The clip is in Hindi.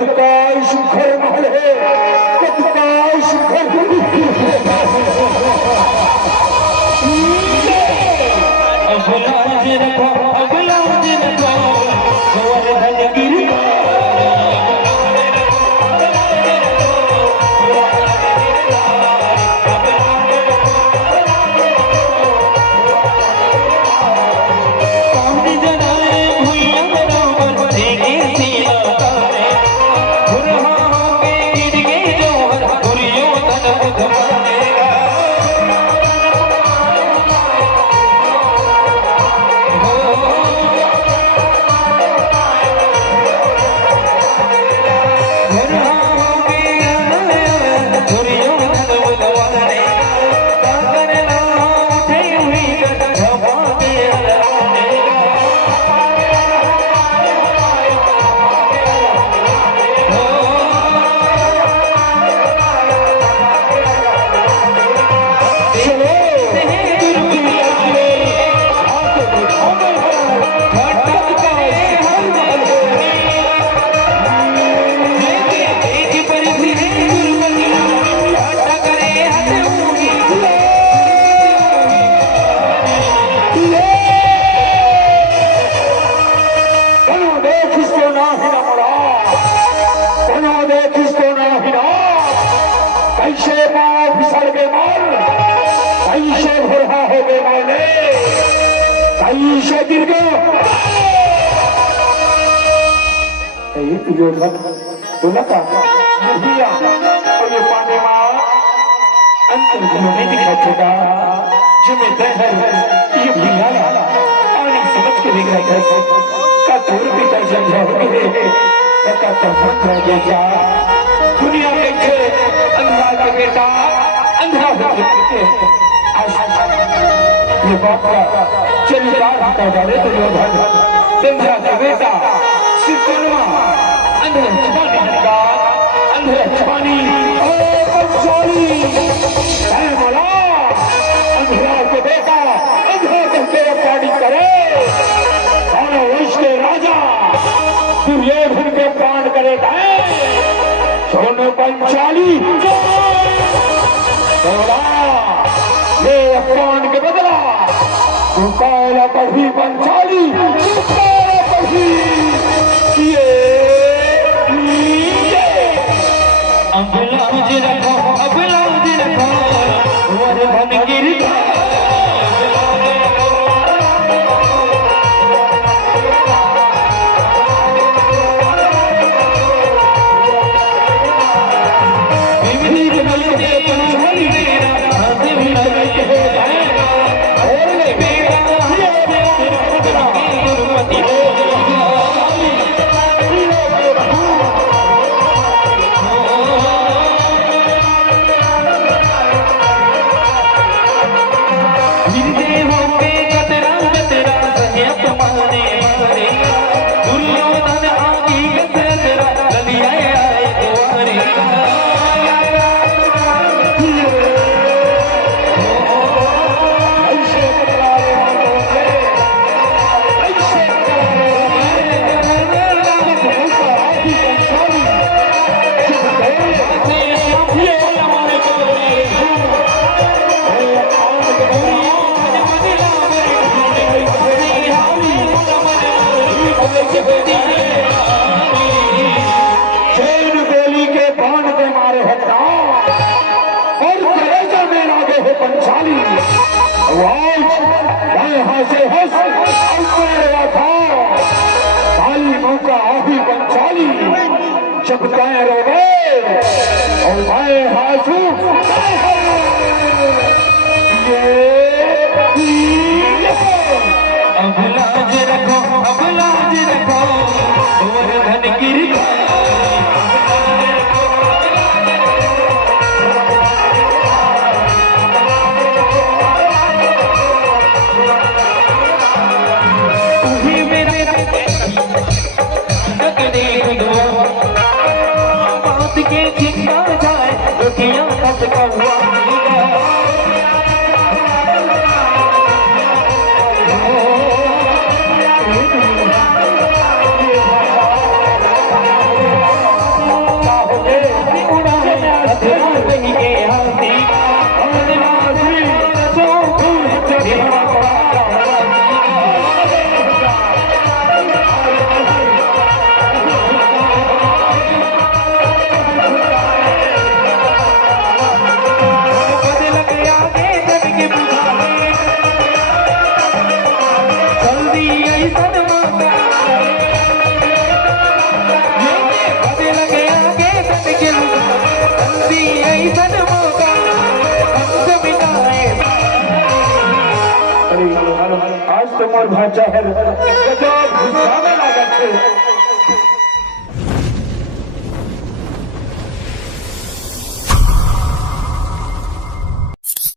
कतकाय सुखर महल है, कतकाय सुखर बोला था भैया और ये पानी माँ अंतर नहीं दिखाएगा जो मैं ये भैया पानी समझ के देख रहा था का दूर भी कर समझाओगे का तब लगेगा दुनिया के अंधा का बेटा अंधा हो सकते ये बात का चलिदार का डाले तो जो समझा का बेटा सिर्फ अंधेर छुपानी लगा अंधेर छुपानी बोला अंधेरा के बेटा अंधेर करके पानी करे वंश के राजा दुर्योधन के प्राण करे सोने पंचाली बोला ये प्राण के बदला तू काला पढ़ी पंचाली पढ़ी अबलाज रखो अबलाज रखो वर बन गिर जब पैर और भाई हाथू अबलाज रखो अबलाज रखो वर धन गिर के जिंदा जाए दुनिया कब का हुआ तो मोर भाचा है गजब गुस्सा में लागत है